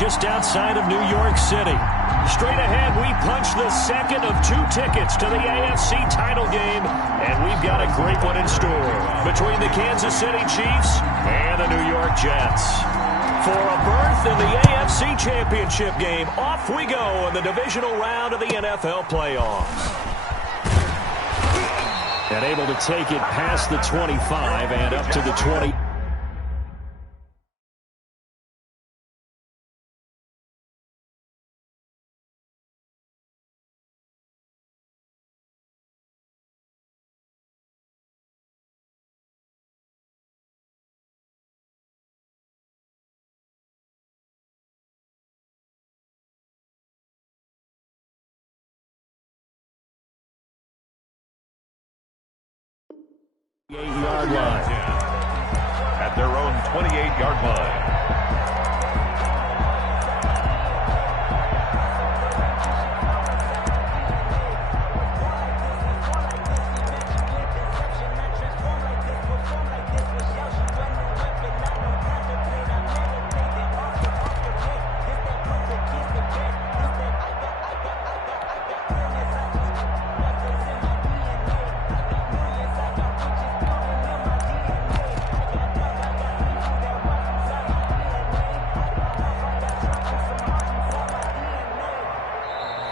just outside of New York City. Straight ahead, we punch the second of 2 tickets to the AFC title game, and we've got a great one in store between the Kansas City Chiefs and the New York Jets. For a berth in the AFC Championship game, off we go in the divisional round of the NFL playoffs. And able to take it past the 25 and up to the 20. Yard line. At their own 28-yard line.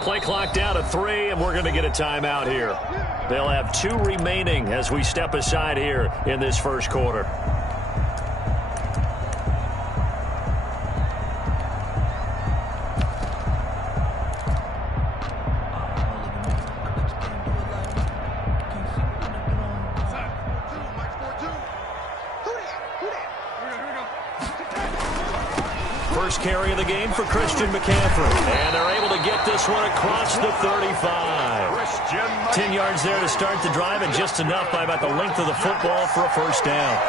Play clock down to 3, and we're going to get a timeout here. They'll have 2 remaining as we step aside here in this first quarter. First carry of the game for Christian McCaffrey. And they're able to get this one across the 35. 10 yards there to start the drive, and just enough by about the length of the football for a first down.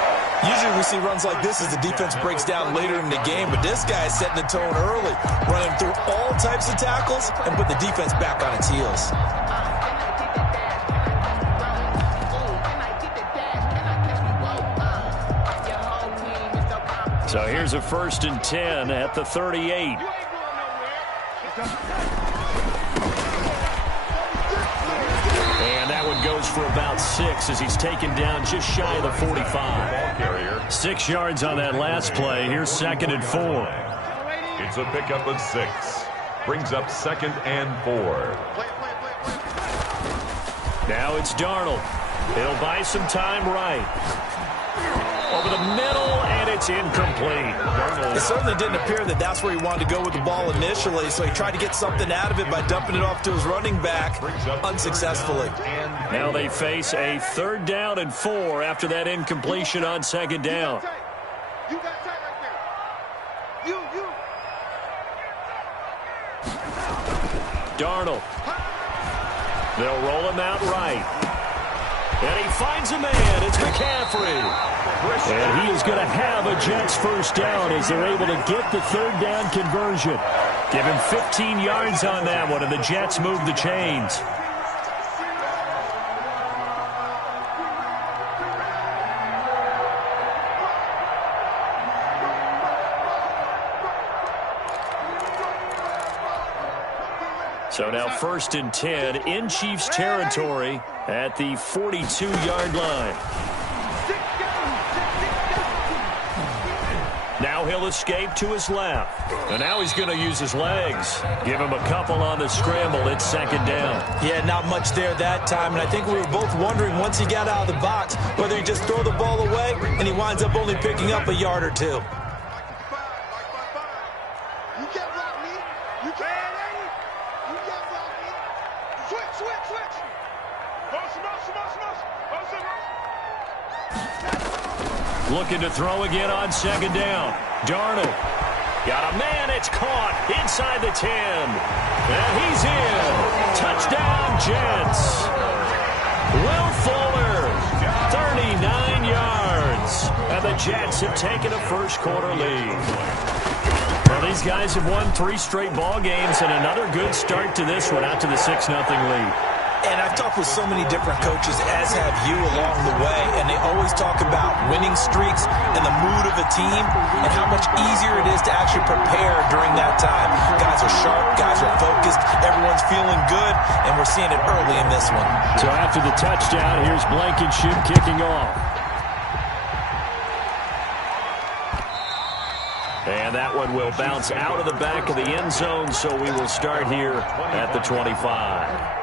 Usually we see runs like this as the defense breaks down later in the game, but this guy is setting the tone early, running through all types of tackles and putting the defense back on its heels. So here's a 1st and 10 at the 38. And that one goes for about 6 as he's taken down just shy of the 45. 6 yards on that last play. Here's 2nd and 4. It's a pickup of 6. Brings up 2nd and 4. Now it's Darnold. He'll buy some time right. Over the middle, and it's incomplete. It certainly didn't appear that that's where he wanted to go with the ball initially, so he tried to get something out of it by dumping it off to his running back unsuccessfully. Now they face a 3rd down and 4 after that incompletion on 2nd down. Darnold. They'll roll him out right. And he finds a man. It's McCaffrey. And he is going to have a Jets first down as they're able to get the 3rd down conversion. Give him 15 yards on that one, and the Jets move the chains. So now 1st and 10 in Chiefs territory at the 42-yard line. Now he'll escape to his left. And now he's going to use his legs. Give him a couple on the scramble. It's 2nd down. Yeah, not much there that time. And I think we were both wondering once he got out of the box whether he just throw the ball away and he winds up only picking up a yard or 2. Looking to throw again on 2nd down. Darnold. Got a man. It's caught inside the 10. And he's in. Touchdown, Jets. Will Fuller. 39 yards. And the Jets have taken a first quarter lead. Well, these guys have won 3 straight ball games and another good start to this one out to the 6-0 lead. And I've talked with so many different coaches, as have you along the way, and they always talk about winning streaks and the mood of a team and how much easier it is to actually prepare during that time. Guys are sharp, guys are focused, everyone's feeling good, and we're seeing it early in this one. So after the touchdown, here's Blankenship kicking off. And that one will bounce out of the back of the end zone, so we will start here at the 25.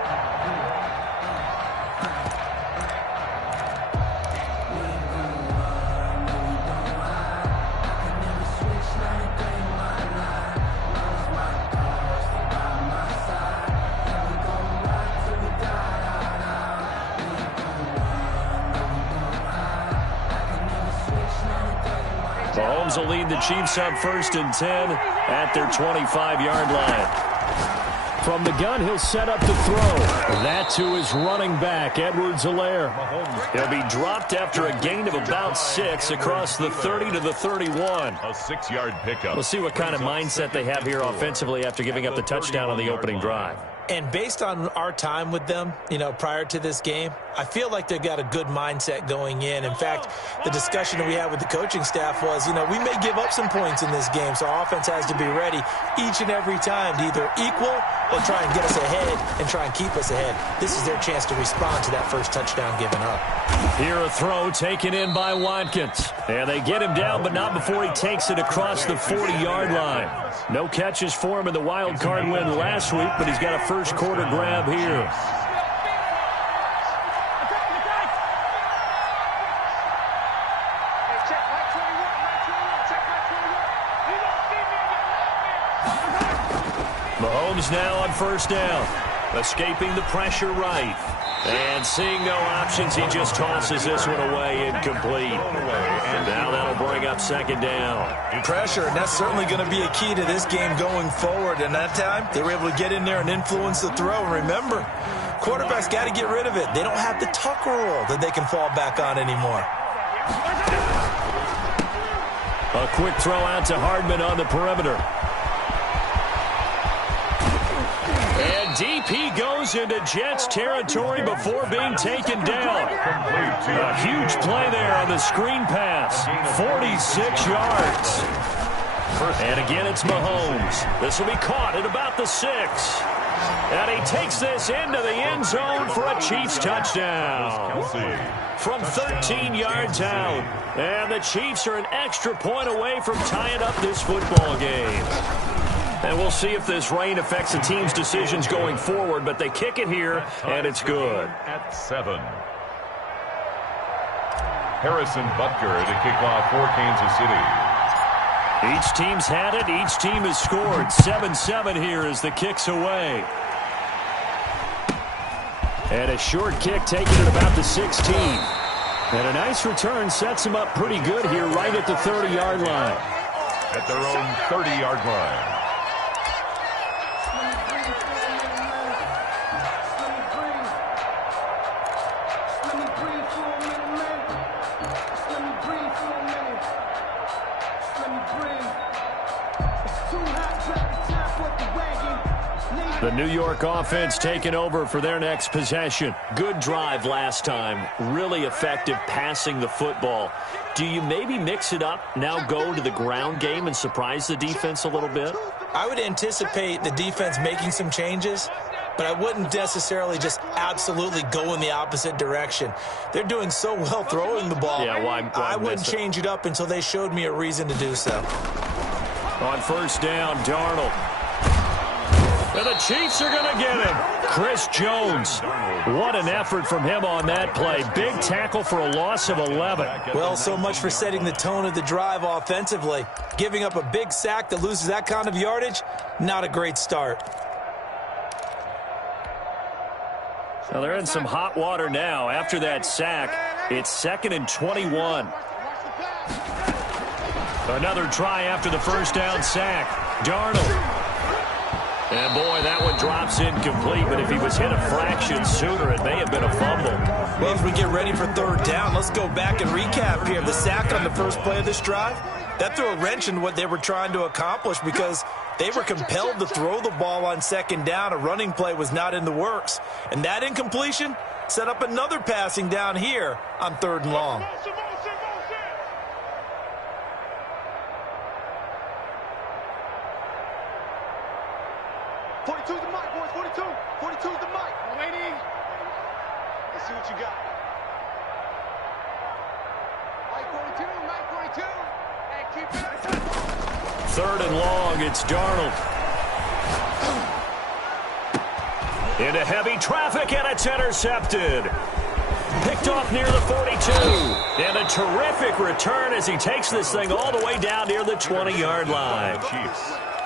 Mahomes will lead the Chiefs up 1st and 10 at their 25-yard line. From the gun, he'll set up to throw. That to his running back, Edwards-Helaire. He'll be dropped after a gain of about 6 across the 30 to the 31. A 6-yard pickup. We'll see what kind of mindset they have here offensively after giving up the touchdown on the opening drive. And based on our time with them, prior to this game, I feel like they've got a good mindset going in. In fact, the discussion that we had with the coaching staff was, we may give up some points in this game, so our offense has to be ready each and every time to either equal or try and get us ahead and try and keep us ahead. This is their chance to respond to that first touchdown given up. Here a throw taken in by Watkins. And they get him down, but not before he takes it across the 40-yard line. No catches for him in the wild card win last week, but he's got a first quarter grab here. Mahomes now on first down. Escaping the pressure right. And seeing no options, he just tosses this one away incomplete. And now that'll bring up 2nd down. Pressure, and that's certainly going to be a key to this game going forward. And that time, they were able to get in there and influence the throw. And remember, quarterbacks got to get rid of it. They don't have the Tucker rule that they can fall back on anymore. A quick throw out to Hardman on the perimeter. And deep he goes into Jets territory before being taken down. A huge play there on the screen pass. 46 yards. And again, it's Mahomes. This will be caught at about the 6. And he takes this into the end zone for a Chiefs touchdown. From 13 yards out. And the Chiefs are an extra point away from tying up this football game. And we'll see if this rain affects the team's decisions going forward, but they kick it here, and it's good. At 7. Harrison Butker to kick off for Kansas City. Each team's had it. Each team has scored. 7-7 here as the kick's away. And a short kick taken at about the 16. And a nice return sets him up pretty good here right at the 30-yard line. At their own 30-yard line. The New York offense taking over for their next possession. Good drive last time. Really effective passing the football. Do you maybe mix it up, now go to the ground game and surprise the defense a little bit? I would anticipate the defense making some changes, but I wouldn't necessarily just absolutely go in the opposite direction. They're doing so well throwing the ball. Yeah, why I wouldn't change it up until they showed me a reason to do so. On first down, Darnold. And the Chiefs are going to get him. Chris Jones. What an effort from him on that play. Big tackle for a loss of 11. Well, so much for setting the tone of the drive offensively. Giving up a big sack that loses that kind of yardage, not a great start. Well, they're in some hot water now. After that sack, it's 2nd and 21. Another try after the first down sack. Darnold. And, boy, that one drops incomplete, but if he was hit a fraction sooner, it may have been a fumble. Well, as we get ready for third down, let's go back and recap here. The sack on the first play of this drive, that threw a wrench in what they were trying to accomplish because They were compelled to throw the ball on second down. A running play was not in the works. And that incompletion set up another passing down here on 3rd and long. See what you got. Mike 42. Hey, keep it. 3rd and long, it's Darnold. Into heavy traffic, and it's intercepted. Picked off near the 42. And a terrific return as he takes this thing all the way down near the 20-yard line.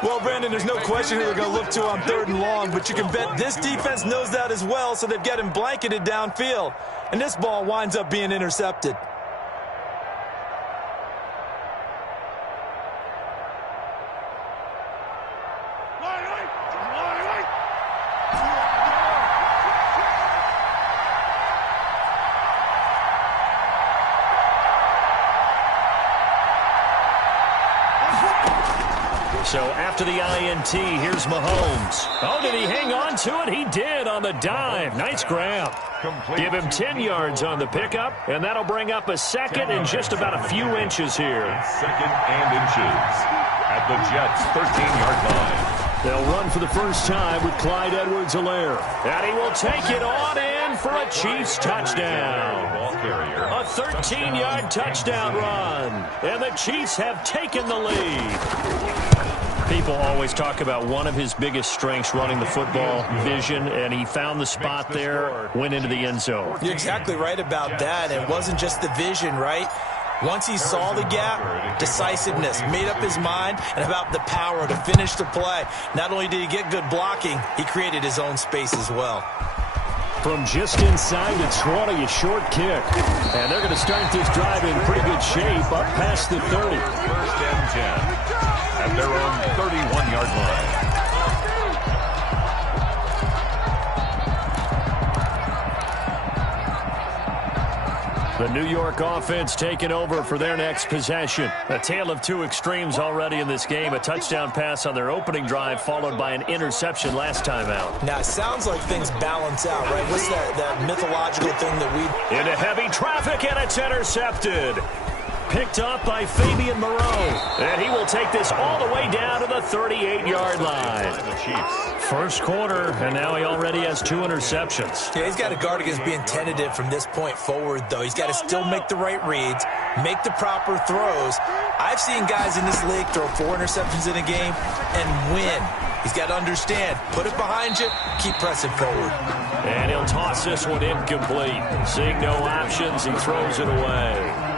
Well, Brandon, there's no question who they're going to look to on 3rd and long, but you can bet this defense knows that as well, so they've got him blanketed downfield. And this ball winds up being intercepted. So after the INT, here's Mahomes. Oh, did he hang on to it? He did on the dive. Nice grab. Give him 10 yards on the pickup, and that'll bring up a second and just about a few inches here. 2nd and inches at the Jets' 13-yard line. They'll run for the first time with Clyde Edwards-Helaire. And he will take it on in for a Chiefs touchdown. A 13-yard touchdown run. And the Chiefs have taken the lead. People always talk about one of his biggest strengths running the football, vision, and he found the spot there, went into the end zone. You're exactly right about that. It wasn't just the vision, right? Once he saw the gap, decisiveness, made up his mind, and about the power to finish the play. Not only did he get good blocking, he created his own space as well. From just inside the 20, a short kick. And they're going to start this drive in pretty good shape up past the 30. 1st and 10 at their own 31-yard line. The New York offense taking over for their next possession. A tale of two extremes already in this game. A touchdown pass on their opening drive followed by an interception last time out. Now, it sounds like things balance out, right? What's that mythological thing that we... Into heavy traffic, and it's intercepted. Picked up by Fabian Moreau. And he will take this all the way down to the 38-yard line. The Chiefs. First quarter, and now he already has 2 interceptions. Yeah, he's got to guard against being tentative from this point forward, though. He's got to still make the right reads, make the proper throws. I've seen guys in this league throw 4 interceptions in a game and win. He's got to understand, put it behind you, keep pressing forward. And he'll toss this one incomplete. Seeing no options, he throws it away.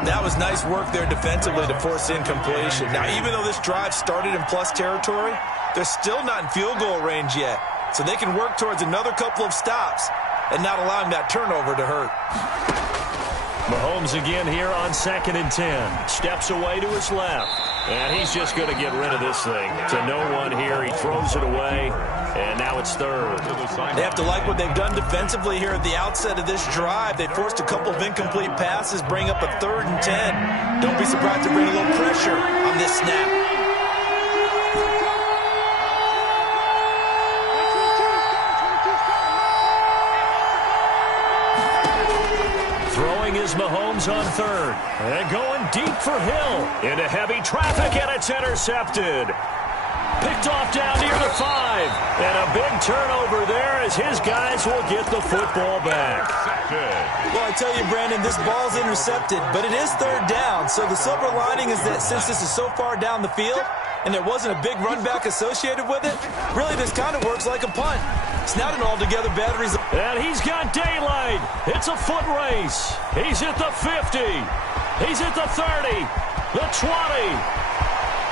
That was nice work there defensively to force incompletion. Now, even though this drive started in plus territory, they're still not in field goal range yet. So they can work towards another couple of stops and not allowing that turnover to hurt. Mahomes again here on 2nd and 10. Steps away to his left. And he's just going to get rid of this thing. To no one here. He throws it away. And now it's 3rd. They have to like what they've done defensively here at the outset of this drive. They forced a couple of incomplete passes, bring up a 3rd and 10. Don't be surprised to bring a little pressure on this snap. Throwing is Mahomes on 3rd. And going deep for Hill. Into heavy traffic, and it's intercepted. Picked off down near the 5. And a big turnover there as his guys will get the football back. Well, I tell you, Brandon, this ball's intercepted, but it is 3rd down. So the silver lining is that since this is so far down the field and there wasn't a big run back associated with it, really this kind of works like a punt. It's not an altogether bad result. And he's got daylight. It's a foot race. He's at the 50. He's at the 30. The 20.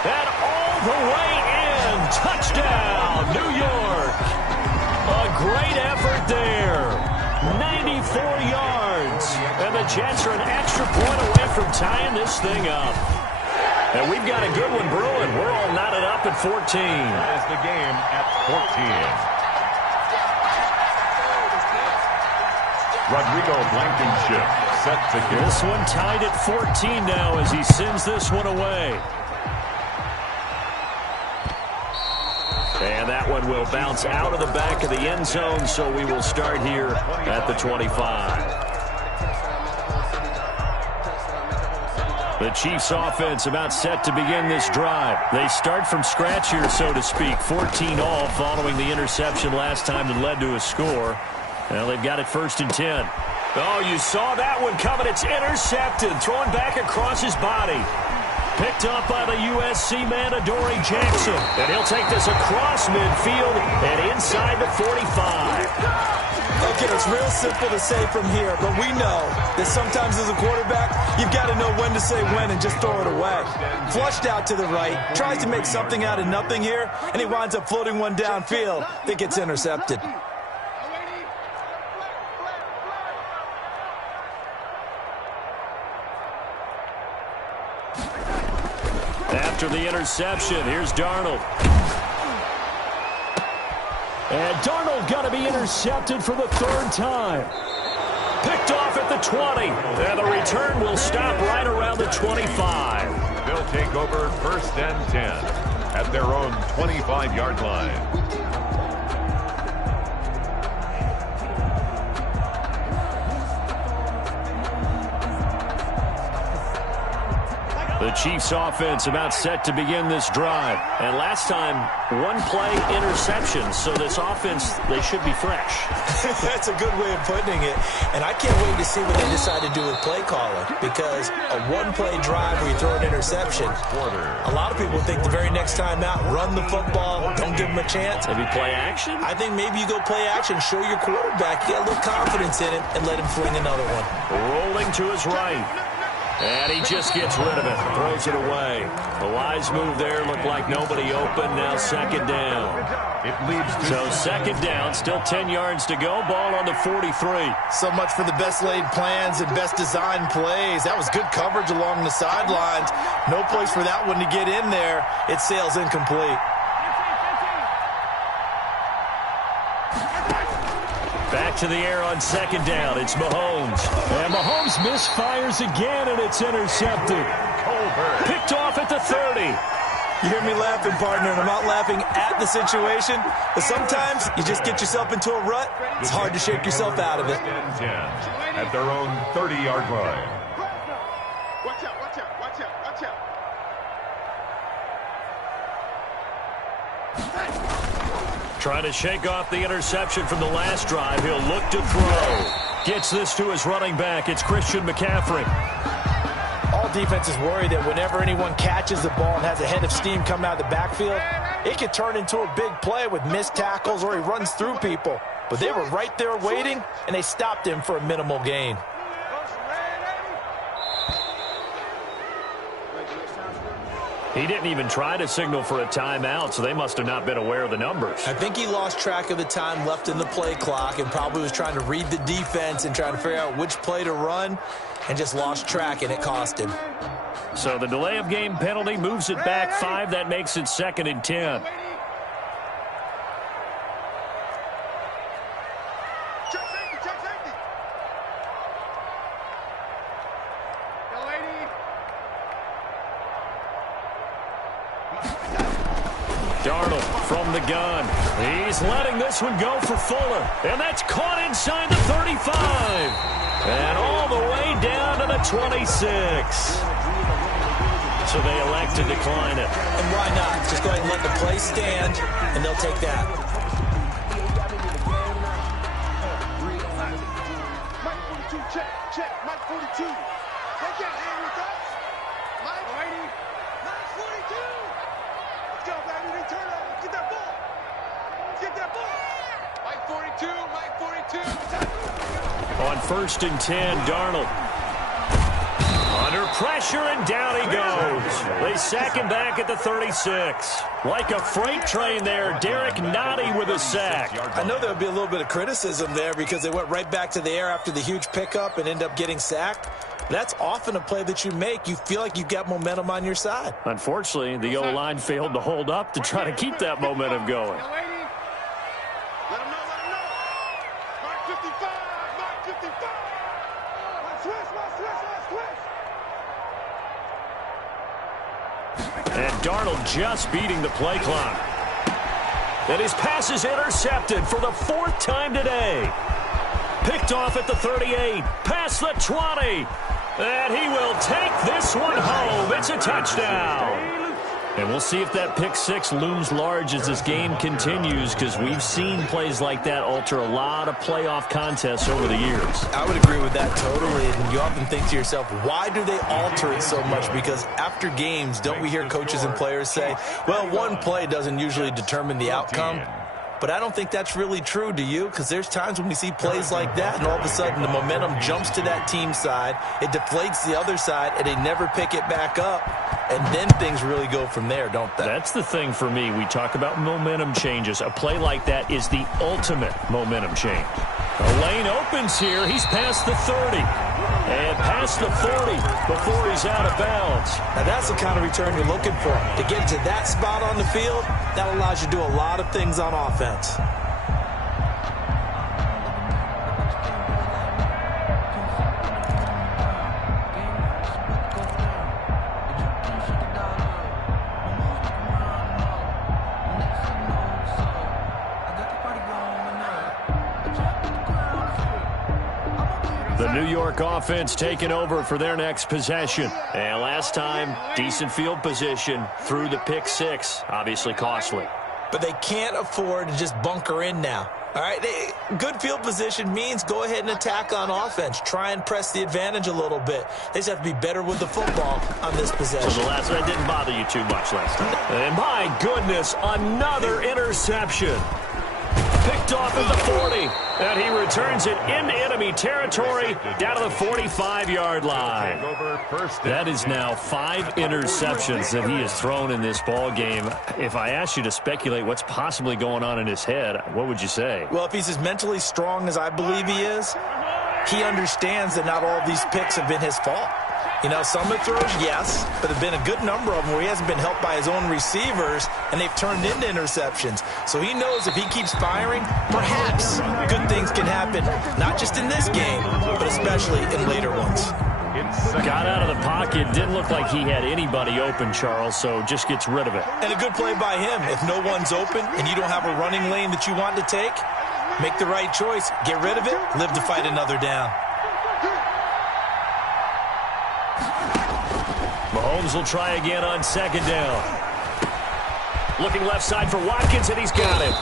And all the way in. Touchdown, New York. A great effort there. 94 yards. And the Jets are an extra point away from tying this thing up. And we've got a good one brewing. We're all knotted up at 14. That is the game at 14. Rodrigo Blankenship set to kick. This one tied at 14 now as he sends this one away. And that one will bounce out of the back of the end zone, so we will start here at the 25. The Chiefs offense about set to begin this drive. They start from scratch here, so to speak. 14-all following the interception last time that led to a score. Well, they've got it 1st and 10. Oh, you saw that one coming. It's intercepted. Throwing back across his body. Picked up by the USC man, Adoree Jackson. And he'll take this across midfield and inside the 45. Okay, it's real simple to say from here, but we know that sometimes as a quarterback, you've got to know when to say when and just throw it away. Flushed out to the right, tries to make something out of nothing here, and he winds up floating one downfield that gets intercepted. After the interception, here's Darnold. And Darnold got to be intercepted for the 3rd time. Picked off at the 20. And the return will stop right around the 25. They'll take over 1st and 10 at their own 25-yard line. The Chiefs offense about set to begin this drive. And last time, one play interception. So this offense, they should be fresh. That's a good way of putting it. And I can't wait to see what they decide to do with play calling. Because a one-play drive where you throw an interception, a lot of people think the very next time out, run the football, don't give them a chance. Maybe play action? I think maybe you go play action, show your quarterback, you got a little confidence in it, and let him fling another one. Rolling to his right. And he just gets rid of it, throws it away. A wise move there, looked like nobody open, now 2nd down. It leads to so 2nd down, still 10 yards to go, ball on the 43. So much for the best laid plans and best designed plays. That was good coverage along the sidelines. No place for that one to get in there. It sails incomplete. Back to the air on 2nd down. It's Mahomes. And Mahomes misfires again, and it's intercepted. Picked off at the 30. You hear me laughing, partner, and I'm not laughing at the situation, but sometimes you just get yourself into a rut. It's hard to shake yourself out of it. At their own 30-yard line. Watch out, watch out, watch out, watch out. Trying to shake off the interception from the last drive. He'll look to throw. Gets this to his running back. It's Christian McCaffrey. All defenses worry that whenever anyone catches the ball and has a head of steam come out of the backfield, it could turn into a big play with missed tackles or he runs through people. But they were right there waiting, and they stopped him for a minimal gain. He didn't even try to signal for a timeout, so they must have not been aware of the numbers. I think he lost track of the time left in the play clock and probably was trying to read the defense and trying to figure out which play to run and just lost track, and it cost him. So the delay of game penalty moves it back 5. That makes it 2nd and 10. Darnold from the gun. He's letting this one go for Fuller. And that's caught inside the 35. And all the way down to the 26. So they elect to decline it. And why not? Just go ahead and let the play stand, and they'll take that. Mike 42, check, check, Mike 42. They can't hang with us. Mike 42. Let's go, baby. They turn over. Let's get that ball. Let's get that ball. Mike 42, Mike 42. On 1st and 10, Darnold. Under pressure, and down he goes. They sack him back at the 36. Like a freight train there, Derek Nottie with a sack. I know there'll be a little bit of criticism there because they went right back to the air after the huge pickup and end up getting sacked. That's often a play that you make. You feel like you've got momentum on your side. Unfortunately, the O-line failed to hold up to try to keep that momentum going. Let him know, let him know. Mark 55, Mark 55. Let's switch, let's switch, let's switch. And Darnold just beating the play clock. And his pass is intercepted for the 4th time today. Picked off at the 38, past the 20. And he will take this one home. It's a touchdown. And we'll see if that pick six looms large as this game continues, because we've seen plays like that alter a lot of playoff contests over the years. I would agree with that totally. And you often think to yourself, why do they alter it so much? Because after games, don't we hear coaches and players say, well, one play doesn't usually determine the outcome? But I don't think that's really true, do you? Because there's times when we see plays like that, and all of a sudden the momentum jumps to that team side, it deflates the other side, and they never pick it back up. And then things really go from there, don't they? That's the thing for me. We talk about momentum changes. A play like that is the ultimate momentum change. The lane opens here. He's past the 30. And past the 40 before he's out of bounds. Now that's the kind of return you're looking for. To get to that spot on the field, that allows you to do a lot of things on offense. The New York offense taking over for their next possession. And last time, decent field position through the pick six. Obviously costly. But they can't afford to just bunker in now. All right, good field position means go ahead and attack on offense. Try and press the advantage a little bit. They just have to be better with the football on this possession. So the last one didn't bother you too much last time. And my goodness, another interception. Picked off at the 40. And he returns it into enemy territory down to the 45-yard line. That is now 5 interceptions that he has thrown in this ball game. If I asked you to speculate what's possibly going on in his head, what would you say? Well, if he's as mentally strong as I believe he is, he understands that not all of these picks have been his fault. You know, some of the throws, yes, but there have been a good number of them where he hasn't been helped by his own receivers, and they've turned into interceptions. So he knows if he keeps firing, perhaps good things can happen, not just in this game, but especially in later ones. Got out of the pocket, didn't look like he had anybody open, Charles, so just gets rid of it. And a good play by him. If no one's open and you don't have a running lane that you want to take, make the right choice, get rid of it, live to fight another down. Mahomes will try again on second down. Looking left side for Watkins, and he's got him.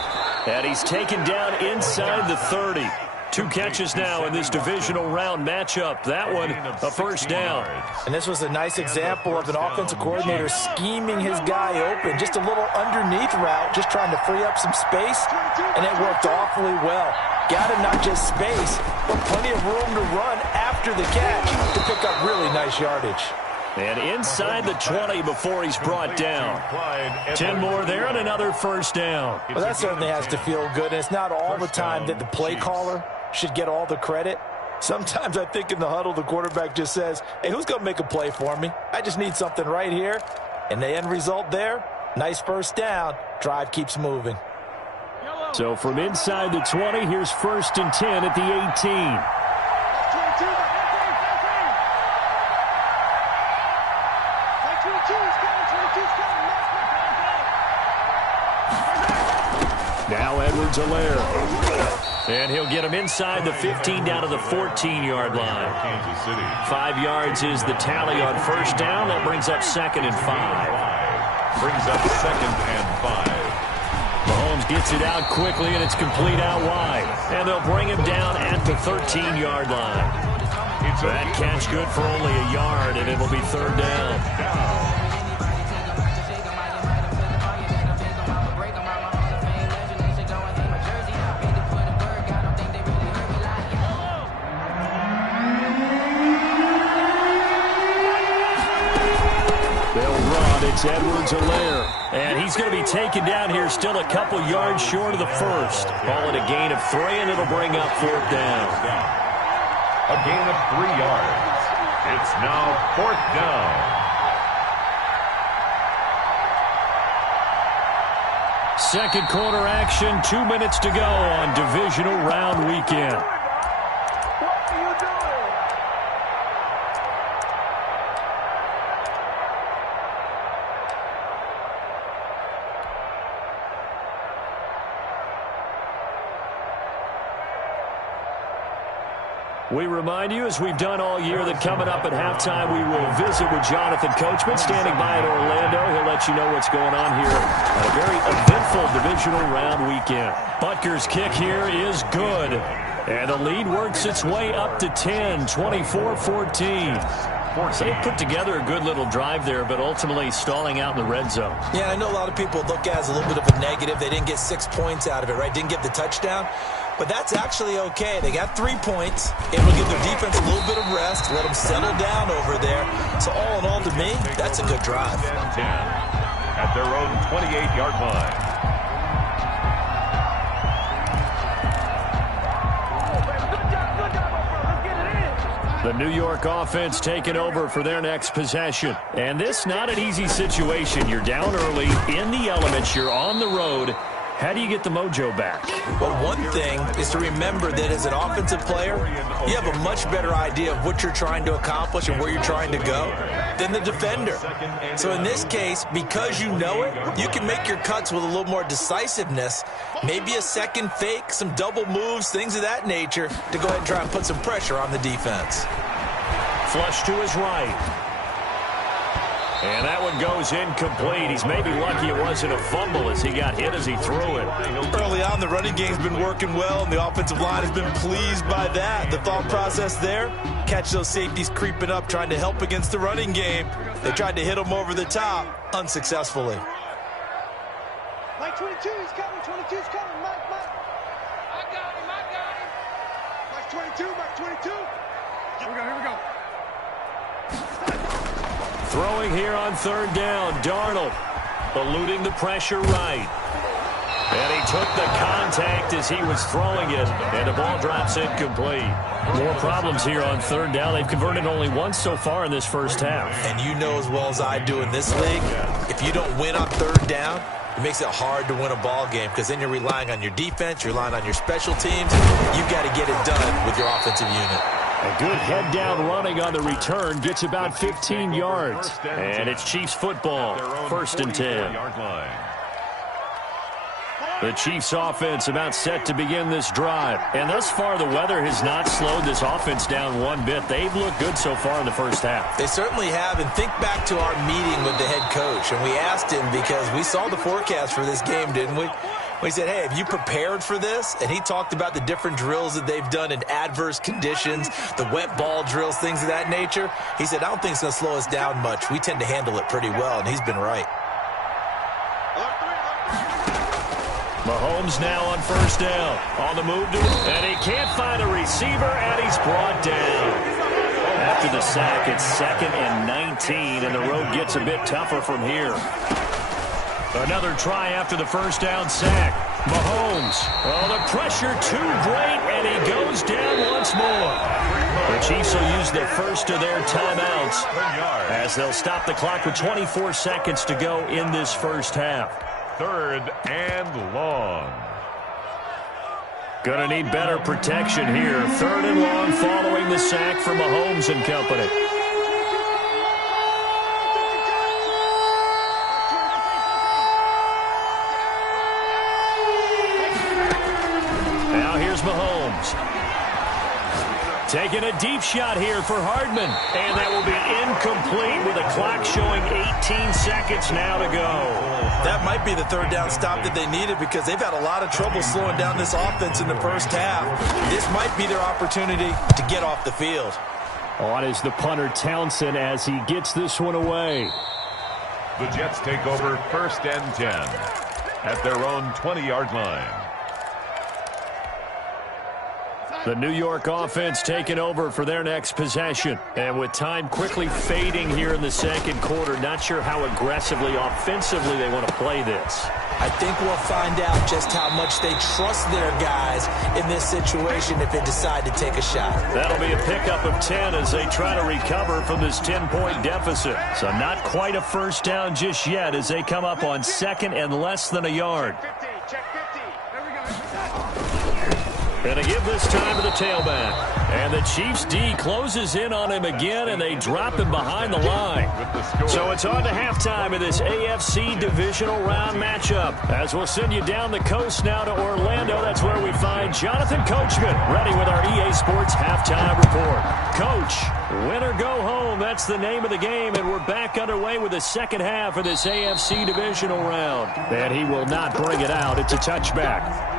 And he's taken down inside the 30. 2 catches now in this divisional round matchup. That one, a first down. And this was a nice example of an offensive coordinator scheming his guy open. Just a little underneath route, just trying to free up some space, and it worked awfully well. Got him not just space, but plenty of room to run after the catch to pick up really nice yardage. And inside the 20 before he's brought down. 10 more there and another first down. Well, that certainly has to feel good. And it's not all the time that the play caller should get all the credit. Sometimes I think in the huddle, the quarterback just says, hey, who's going to make a play for me? I just need something right here. And the end result there, nice first down. Drive keeps moving. So from inside the 20, here's 1st and 10 at the 18. Now Edwards-Helaire. And he'll get him inside the 15 down to the 14-yard line. 5 yards is the tally on first down. That brings up 2nd and 5. Brings up 2nd and 5. Mahomes gets it out quickly, and it's complete out wide. And they'll bring him down at the 13-yard line. That catch good for only a yard, and it'll be 3rd down. It's Edwards-Helaire, and he's going to be taken down here still a couple yards short of the first. Ball at a gain of 3, and it'll bring up 4th down. A gain of 3 yards. It's now 4th down. Second quarter action, 2 minutes to go on divisional round weekend. We remind you, as we've done all year, that coming up at halftime, we will visit with Jonathan Coachman, standing by in Orlando. He'll let you know what's going on here at a very eventful divisional round weekend. Butker's kick here is good. And the lead works its way up to 10, 24-14. So they put together a good little drive there, but ultimately stalling out in the red zone. Yeah, I know a lot of people look at it as a little bit of a negative. They didn't get 6 points out of it, right? Didn't get the touchdown. But that's actually okay. They got 3 points. It will give their defense a little bit of rest, let them settle down over there. So all in all, to me, that's a good drive. 10 at their own 28-yard line. The New York offense taking over for their next possession. And this not an easy situation. You're down early, in the elements, you're on the road. How do you get the mojo back? Well, one thing is to remember that as an offensive player, you have a much better idea of what you're trying to accomplish and where you're trying to go than the defender. So in this case, because you know it, you can make your cuts with a little more decisiveness, maybe a second fake, some double moves, things of that nature, to go ahead and try and put some pressure on the defense. Flush to his right. And that one goes incomplete. He's maybe lucky it wasn't a fumble as he got hit as he threw it. Early on, the running game's been working well, and the offensive line has been pleased by that. The thought process there, catch those safeties creeping up, trying to help against the running game. They tried to hit them over the top, unsuccessfully. Mike 22, he's coming. 22's coming. Mike. I got him. Mike 22, Mike 22. Here we go. Throwing here on third down, Darnold eluding the pressure right. And he took the contact as he was throwing it, and the ball drops incomplete. More problems here on third down. They've converted only once so far in this first half. And you know as well as I do in this league, if you don't win on third down, it makes it hard to win a ball game because then you're relying on your defense, you're relying on your special teams. You've got to get it done with your offensive unit. A good head-down running on the return gets about 15 yards. And it's Chiefs football, 1st and 10. The Chiefs offense about set to begin this drive. And thus far, the weather has not slowed this offense down one bit. They've looked good so far in the first half. They certainly have. And think back to our meeting with the head coach. And we asked him because we saw the forecast for this game, didn't we? We said, hey, have you prepared for this? And he talked about the different drills that they've done in adverse conditions, the wet ball drills, things of that nature. He said, I don't think it's going to slow us down much. We tend to handle it pretty well, and he's been right. Mahomes now on first down. On the move to him, and he can't find a receiver, and he's brought down. After the sack, it's 2nd and 19, and the road gets a bit tougher from here. Another try after the first down sack. Mahomes. Oh, the pressure too great, and he goes down once more. The Chiefs will use the first of their timeouts as they'll stop the clock with 24 seconds to go in this first half. 3rd and long. Gonna need better protection here. 3rd and long following the sack from Mahomes and company. Mahomes taking a deep shot here for Hardman, and that will be incomplete with a clock showing 18 seconds now to go. That might be the third down stop that they needed because they've had a lot of trouble slowing down this offense in the first half. This might be their opportunity to get off the field. On is the punter Townsend as he gets this one away. The Jets take over 1st and 10 at their own 20-yard line. The New York offense taking over for their next possession. And with time quickly fading here in the second quarter, not sure how aggressively, offensively they want to play this. I think we'll find out just how much they trust their guys in this situation if they decide to take a shot. That'll be a pickup of 10 as they try to recover from this 10-point deficit. So not quite a first down just yet as they come up on 2nd and less than a yard. Going to give this time to the tailback. And the Chiefs D closes in on him again, and they drop him behind the line. So it's on to halftime of this AFC divisional round matchup. As we'll send you down the coast now to Orlando. That's where we find Jonathan Coachman ready with our EA Sports halftime report. Coach, win or go home. That's the name of the game, and we're back underway with the second half of this AFC divisional round. And he will not bring it out. It's a touchback.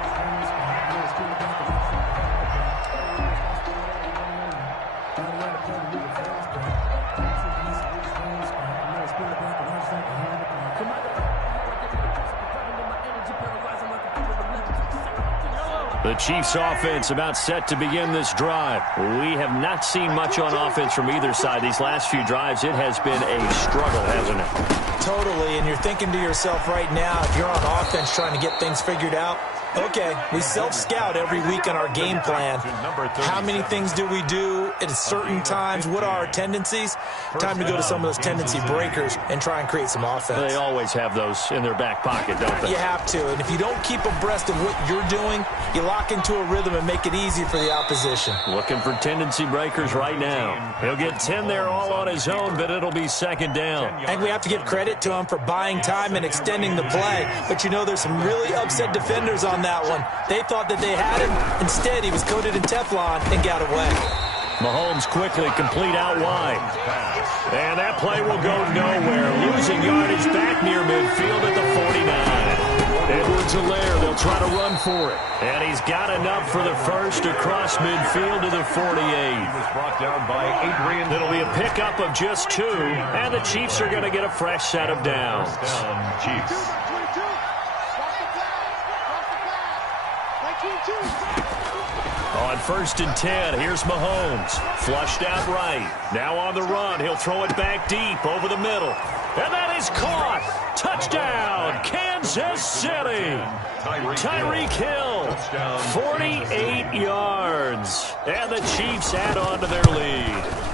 The Chiefs offense about set to begin this drive. We have not seen much on offense from either side. These last few drives, it has been a struggle, hasn't it? Totally, and you're thinking to yourself right now, if you're on offense trying to get things figured out, okay, we self-scout every week on our game plan. How many things do we do at certain times? What are our tendencies? Time to go to some of those tendency breakers and try and create some offense. They always have those in their back pocket, don't they? You have to, and if you don't keep abreast of what you're doing, you lock into a rhythm and make it easy for the opposition. Looking for tendency breakers right now. He'll get 10 there all on his own, but it'll be second down. I think we have to give credit to him for buying time and extending the play, but you know there's some really upset defenders on that one. They thought that they had him. Instead, he was coated in Teflon and got away. Mahomes quickly complete out wide. And that play will go nowhere. Losing yardage back near midfield at the 49. Edwards-Helaire, they'll try to run for it. And he's got enough for the first across midfield to the 48. Brought down by Adrian. It'll be a pickup of just 2, and the Chiefs are going to get a fresh set of downs. Chiefs. On 1st and 10, here's Mahomes. Flushed out right. Now on the run. He'll throw it back deep over the middle. And that is caught. Touchdown, Kansas City. Tyreek Hill, 48 yards. And the Chiefs add on to their lead.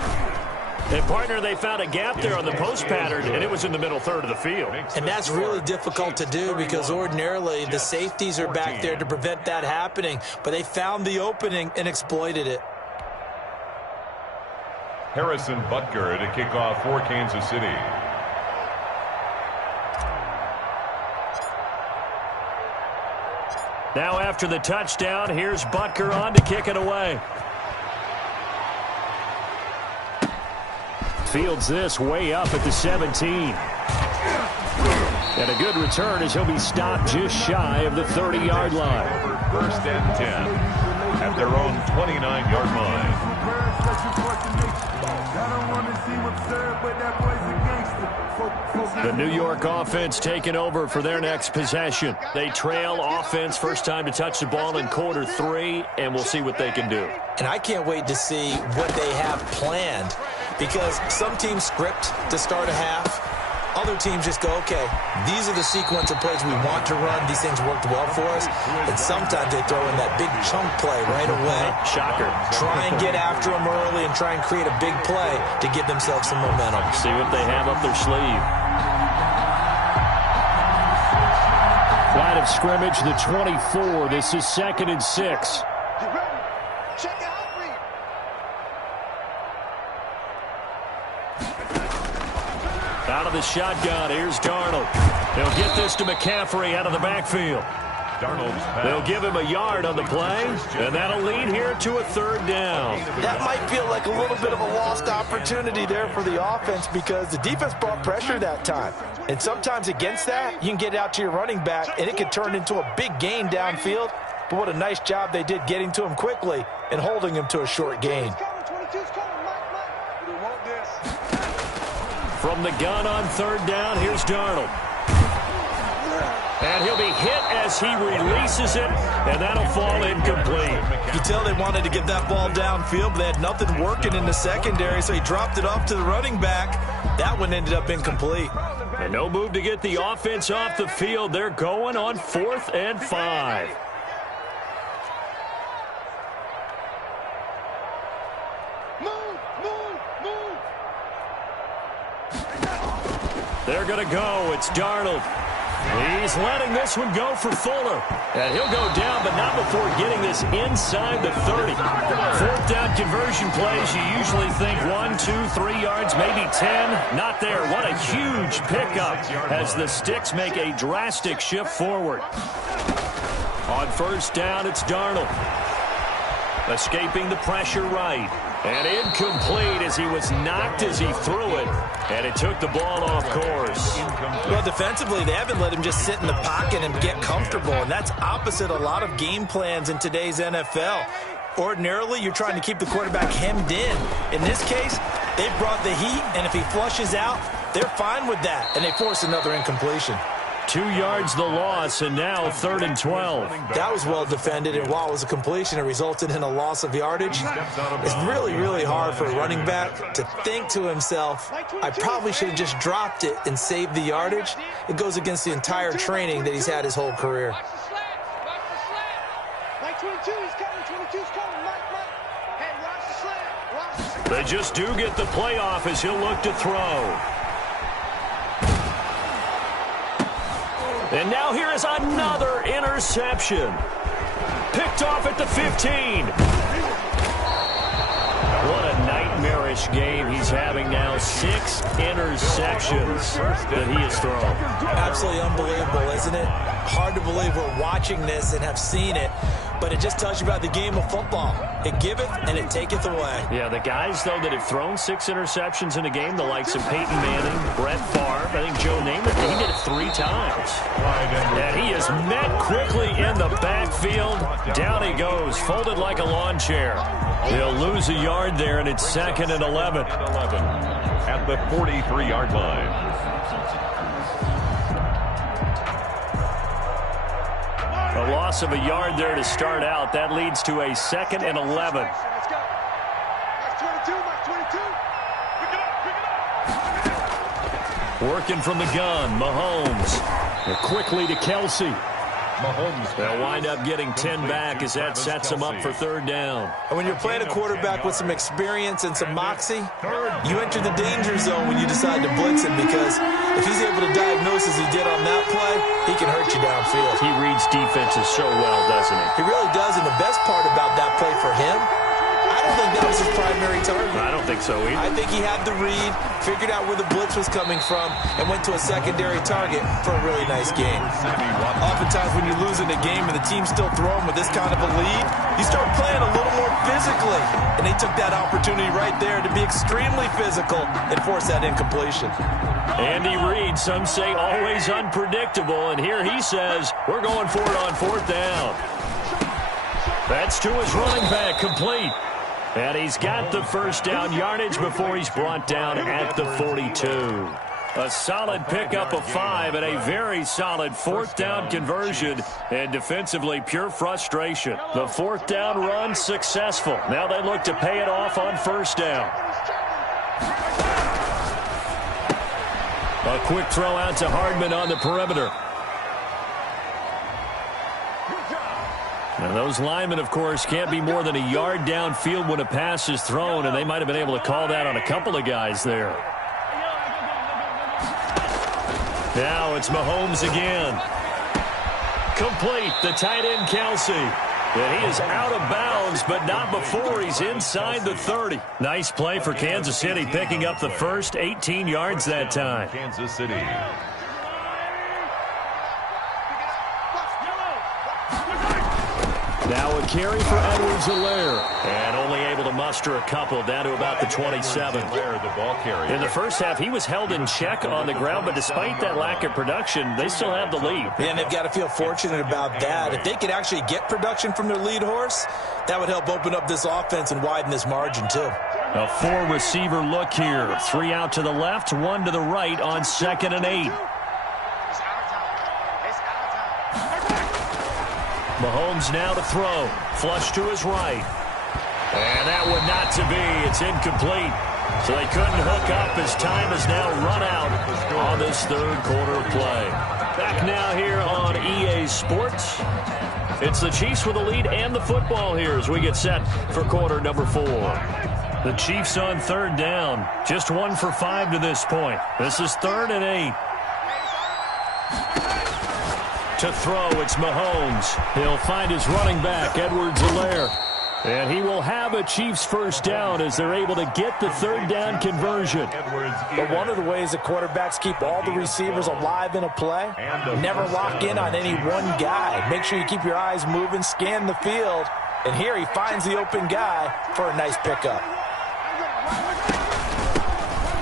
And, partner, they found a gap there on the post pattern, and it was in the middle third of the field. And that's really difficult to do because ordinarily the safeties are back there to prevent that happening. But they found the opening and exploited it. Harrison Butker to kick off for Kansas City. Now after the touchdown, here's Butker on to kick it away. Fields this way up at the 17. And a good return as he'll be stopped just shy of the 30-yard line. 1st and 10 at their own 29-yard line. The New York offense taking over for their next possession. They trail offense, first time to touch the ball in quarter 3, and we'll see what they can do. And I can't wait to see what they have planned because some teams script to start a half. Other teams just go, okay, these are the sequence of plays we want to run. These things worked well for us. And sometimes they throw in that big chunk play right away. Shocker. Try and get after them early and try and create a big play to give themselves some momentum. See what they have up their sleeve. Line of scrimmage, the 24. This is 2nd and 6. Get ready. Check out read. Out of the shotgun, here's Darnold. They'll get this to McCaffrey out of the backfield. Darnold's pass. They'll give him a yard on the play, and that'll lead here to a 3rd down. That might feel like a little bit of a lost opportunity there for the offense because the defense brought pressure that time. And sometimes against that, you can get out to your running back, and it could turn into a big gain downfield. But what a nice job they did getting to him quickly and holding him to a short gain. From the gun on 3rd down, here's Darnold. And he'll be hit as he releases it, and that'll fall incomplete. You can tell they wanted to get that ball downfield, but they had nothing working in the secondary, so he dropped it off to the running back. That one ended up incomplete. And no move to get the offense off the field. They're going on 4th and 5. They're going to go. It's Darnold. He's letting this one go for Fuller. And he'll go down, but not before getting this inside the 30. Fourth down conversion plays, you usually think 1, 2, 3 yards, maybe 10. Not there. What a huge pickup as the Sticks make a drastic shift forward. On first down, it's Darnold. Escaping the pressure right. And incomplete as he was knocked as he threw it. And it took the ball off course. Well, defensively, they haven't let him just sit in the pocket and get comfortable. And that's opposite a lot of game plans in today's NFL. Ordinarily, you're trying to keep the quarterback hemmed in. In this case, they brought the heat, and if he flushes out, they're fine with that. And they force another incompletion. 2 yards the loss, and now 3rd and 12. That was well defended, and while it was a completion, it resulted in a loss of yardage. It's really, really hard for a running back to think to himself, I probably should have just dropped it and saved the yardage. It goes against the entire training that he's had his whole career. Mike 22, he's coming. 22's coming. Mike. Hey, watch the slant. They just do get the playoff as he'll look to throw. And now here is another interception. Picked off at the 15. What a nightmarish game he's having now. 6 interceptions that he has thrown. Absolutely unbelievable, isn't it? Hard to believe we're watching this and have seen it, but it just tells you about the game of football. It giveth and it taketh away. Yeah, the guys, though, that have thrown 6 interceptions in a game, the likes of Peyton Manning, Brett Favre, I think Joe Namath, he did it 3 times. And he is met quickly in the backfield. Down he goes, folded like a lawn chair. He'll lose a yard there, and it's 2nd and 11. At the 43-yard line. A loss of a yard there to start out. That leads to a 2nd and 11. Let's go. Mike 22, Mike 22. Pick it up. Working from the gun, Mahomes. Quickly to Kelsey. Mahomes. They'll wind up getting 10 back as that sets them up for 3rd down. And when you're playing a quarterback with some experience and some moxie, you enter the danger zone when you decide to blitz him, because if he's able to diagnose as he did on that play, he can hurt you downfield. He reads defenses so well, doesn't he? He really does, and the best part about that play for him, I don't think that was his primary target. I don't think so either. I think he had the read, figured out where the blitz was coming from, and went to a secondary target for a really nice game. Oftentimes when you lose in a game and the team's still throwing with this kind of a lead, you start playing a little more physically. And they took that opportunity right there to be extremely physical and force that incompletion. Andy Reid, some say always unpredictable, and here he says, we're going for it on 4th down. That's to his running back, complete. And he's got the first down yardage before he's brought down at the 42. A solid pickup of 5 and a very solid 4th down conversion. And defensively, pure frustration. The 4th down run successful. Now they look to pay it off on 1st down. A quick throw out to Hardman on the perimeter. And those linemen, of course, can't be more than a yard downfield when a pass is thrown, and they might have been able to call that on a couple of guys there. Now it's Mahomes again. Complete, the tight end Kelsey. And he is out of bounds, but not before he's inside the 30. Nice play for Kansas City, picking up the first 18 yards that time. Kansas City. Now a carry for Edwards-Helaire. And only able to muster a couple, down to about the 27. In the first half, he was held in check on the ground, but despite that lack of production, they still have the lead. And they've got to feel fortunate about that. If they could actually get production from their lead horse, that would help open up this offense and widen this margin, too. A 4-receiver look here. 3 out to the left, 1 to the right on 2nd and 8. Mahomes now to throw. Flush to his right. And that one not to be. It's incomplete. So they couldn't hook up as time has now run out on this 3rd quarter of play. Back now here on EA Sports. It's the Chiefs with the lead and the football here as we get set for quarter number 4. The Chiefs on 3rd down. Just 1 for 5 to this point. This is 3rd and 8. To throw, it's Mahomes. He'll find his running back, Edwards-Helaire. And he will have a Chiefs first down as they're able to get the third down conversion. But one of the ways that quarterbacks keep all the receivers alive in a play, never lock in on any one guy. Make sure you keep your eyes moving, scan the field. And here he finds the open guy for a nice pickup.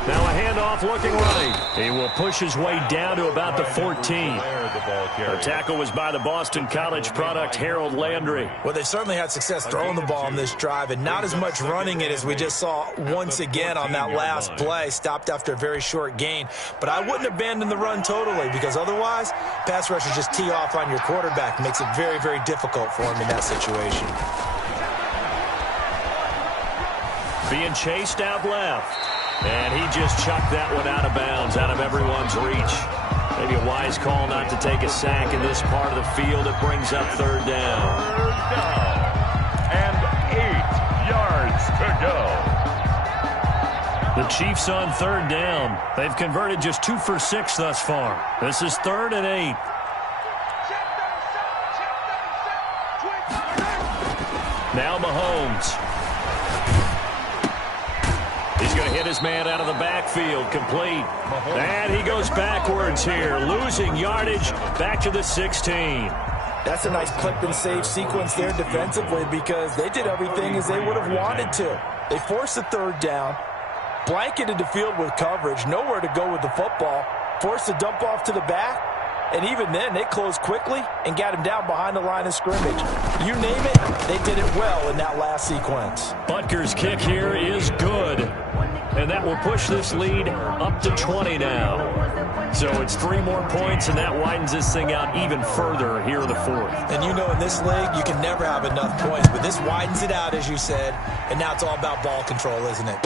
Now a handoff looking right. He will push his way down to about the 14. The tackle was by the Boston College product, Harold Landry. Well, they certainly had success throwing the ball on this drive, and not as much running it as we just saw once again on that last play. Stopped after a very short gain. But I wouldn't abandon the run totally, because otherwise, pass rushers just tee off on your quarterback. Makes it very, very difficult for him in that situation. Being chased out left. And he just chucked that one out of bounds, out of everyone's reach. Maybe a wise call not to take a sack in this part of the field. It brings up third down. Third down. And 8 yards to go. The Chiefs on third down. They've converted just 2 for 6 thus far. This is 3rd and 8. Now Mahomes. He's going to hit his man out of the backfield, complete. And he goes backwards here, losing yardage back to the 16. That's a nice clip and save sequence there defensively, because they did everything as they would have wanted to. They forced the third down, blanketed the field with coverage, nowhere to go with the football, forced the dump off to the back, and even then they closed quickly and got him down behind the line of scrimmage. You name it, they did it well in that last sequence. Butker's kick here is good. And that will push this lead up to 20 now. So it's 3 more points, and that widens this thing out even further here in the 4th. And you know, in this league, you can never have enough points, but this widens it out, as you said, and now it's all about ball control, isn't it?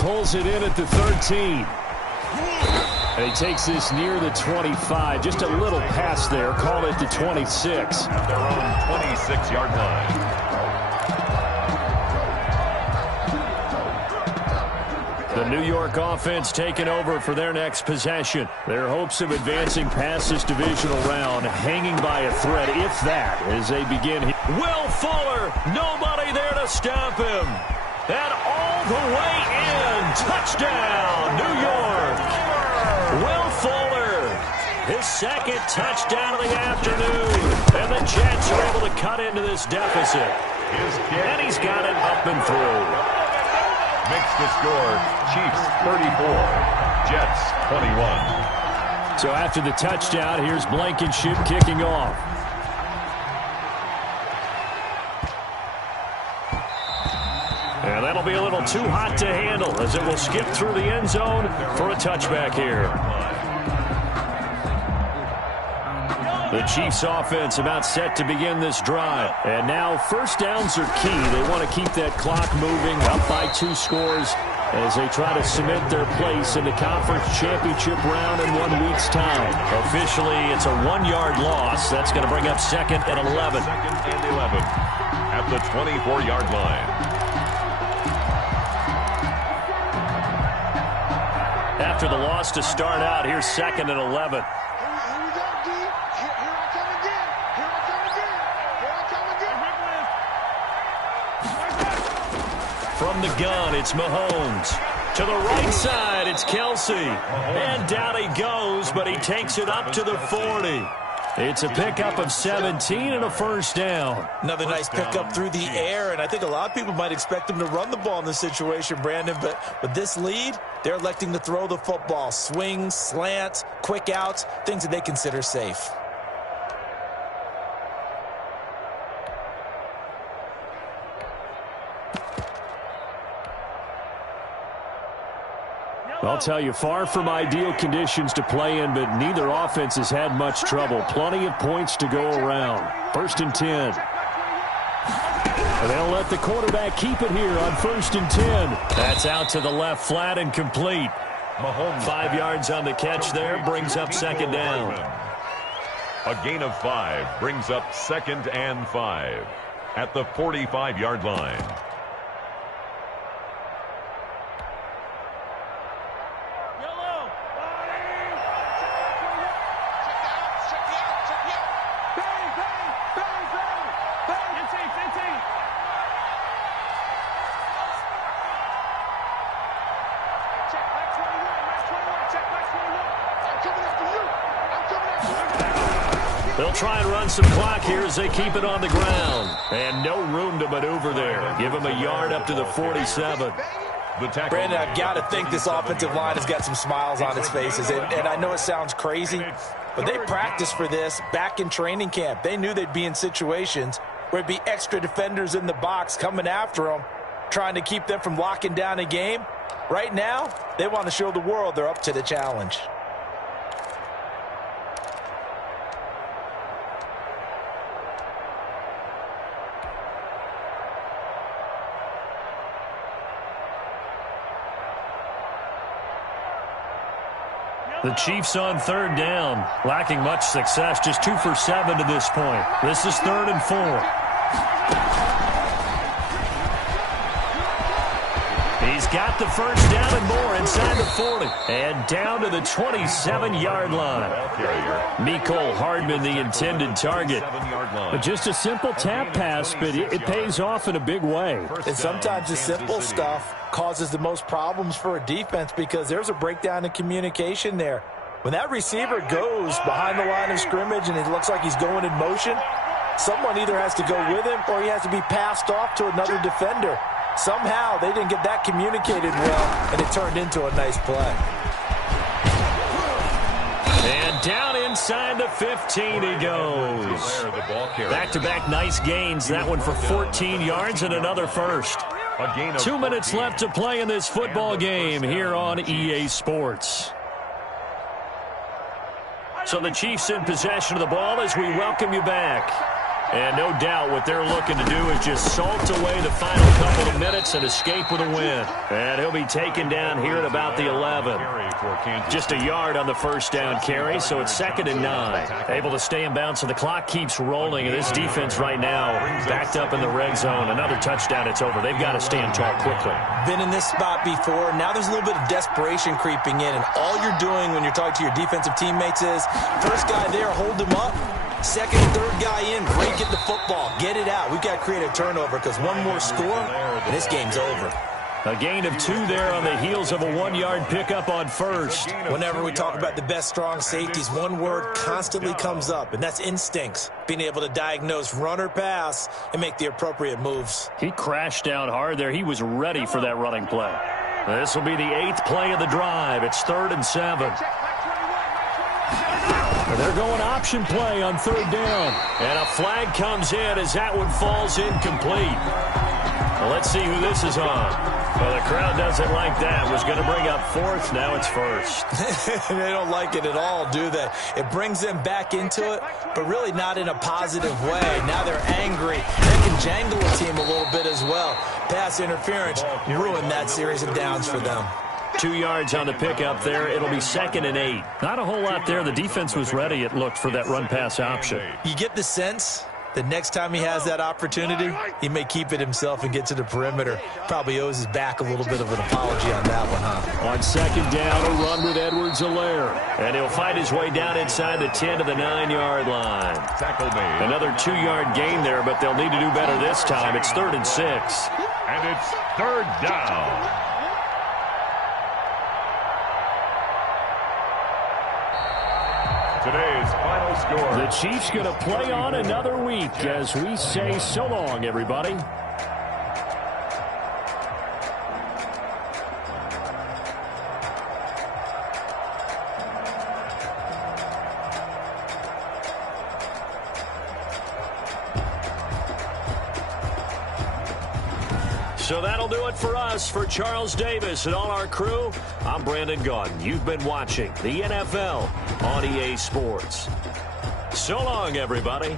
Pulls it in at the 13. And he takes this near the 25. Just a little pass there. Call it the 26. At their own 26-yard line. The New York offense taking over for their next possession. Their hopes of advancing past this divisional round hanging by a thread, if that, as they begin. Will Fuller, nobody there to stop him. And all the way in. Touchdown, New York. Will Fuller, his 2nd touchdown of the afternoon. And the Jets are able to cut into this deficit. And he's got it up and through. Makes the score Chiefs 34, Jets 21. So after the touchdown, here's Blankenship kicking off. And that'll be a little too hot to handle as it will skip through the end zone for a touchback here. The Chiefs offense about set to begin this drive. And now first downs are key. They want to keep that clock moving, up by 2 scores as they try to cement their place in the conference championship round in 1 week's time. Officially, it's a 1-yard loss. That's going to bring up 2nd and 11. 2nd and 11 at the 24-yard line. After the loss to start out, here's 2nd and 11. From the gun, it's Mahomes. To the right side, it's Kelsey. And down he goes, but he takes it up to the 40. It's a pickup of 17 and a first down. Another nice pickup through the air, and I think a lot of people might expect him to run the ball in this situation, Brandon, but with this lead, they're electing to throw the football. Swings, slants, quick outs, things that they consider safe. I'll tell you, far from ideal conditions to play in, but neither offense has had much trouble. Plenty of points to go around. 1st and 10. And they'll let the quarterback keep it here on 1st and 10. That's out to the left, flat and complete. Mahomes 5 yards on the catch there, brings up 2nd down. A gain of 5 brings up 2nd and 5 at the 45-yard line. try and run some clock here as they keep it on the ground. And no room to maneuver there. Give him a yard up to the 47. Brandon, I've got to think this offensive line has got some smiles on its faces. And I know it sounds crazy, but they practiced for this back in training camp. They knew they'd be in situations where it'd be extra defenders in the box coming after them, trying to keep them from locking down a game. Right now, they want to show the world they're up to the challenge. The Chiefs on third down, lacking much success, just 2 for 7 to this point. This is 3rd and 4. He's got the first down and more inside the 40. And down to the 27-yard line. Mecole Hardman, the intended target. But just a simple tap pass, but it pays off in a big way. And sometimes the simple stuff causes the most problems for a defense because there's a breakdown in communication there. When that receiver goes behind the line of scrimmage and it looks like he's going in motion, someone either has to go with him or he has to be passed off to another defender. Somehow they didn't get that communicated well, and it turned into a nice play. And down inside the 15 he goes. Back-to-back nice gains. That one for 14 yards and another first. 2 minutes left to play in this football game here on EA Sports. So the Chiefs in possession of the ball as we welcome you back. And no doubt what they're looking to do is just salt away the final couple of minutes and escape with a win. And he'll be taken down here at about the 11. Just a yard on the first down carry, so it's 2nd and 9. Able to stay in bounds, so the clock keeps rolling. And this defense right now backed up in the red zone. Another touchdown, it's over. They've got to stand tall quickly. Been in this spot before. Now there's a little bit of desperation creeping in. And all you're doing when you're talking to your defensive teammates is, first guy there, hold him up. Second and third guy in, break it the football. Get it out. We've got to create a turnover because one more score, and this game's over. A gain of 2 there on the heels of a 1-yard pickup on first. Whenever we talk about the best strong safeties, one word constantly comes up, and that's instincts. Being able to diagnose run or pass and make the appropriate moves. He crashed down hard there. He was ready for that running play. This will be the 8th play of the drive. It's 3rd and 7. They're going option play on 3rd down. And a flag comes in as that one falls incomplete. Well, let's see who this is on. Well, the crowd doesn't like that. Was going to bring up 4th. Now it's 1st. They don't like it at all, do they? It brings them back into it, but really not in a positive way. Now they're angry. They can jangle the team a little bit as well. Pass interference ruined that series of downs for them. 2 yards on the pickup there. It'll be 2nd and 8. Not a whole lot there. The defense was ready, it looked, for that run-pass option. You get the sense that next time he has that opportunity, he may keep it himself and get to the perimeter. Probably owes his back a little bit of an apology on that one, huh? On 2nd down, a run with Edwards-Helaire. And he'll fight his way down inside the 10 to the 9-yard line. Another 2-yard gain there, but they'll need to do better this time. It's 3rd and 6. And it's 3rd down. Today's final score. The Chiefs going to play on another week as we say so long, everybody. So that'll do it for us. For Charles Davis and all our crew, I'm Brandon Gaudin. You've been watching the NFL on EA Sports. So long, everybody.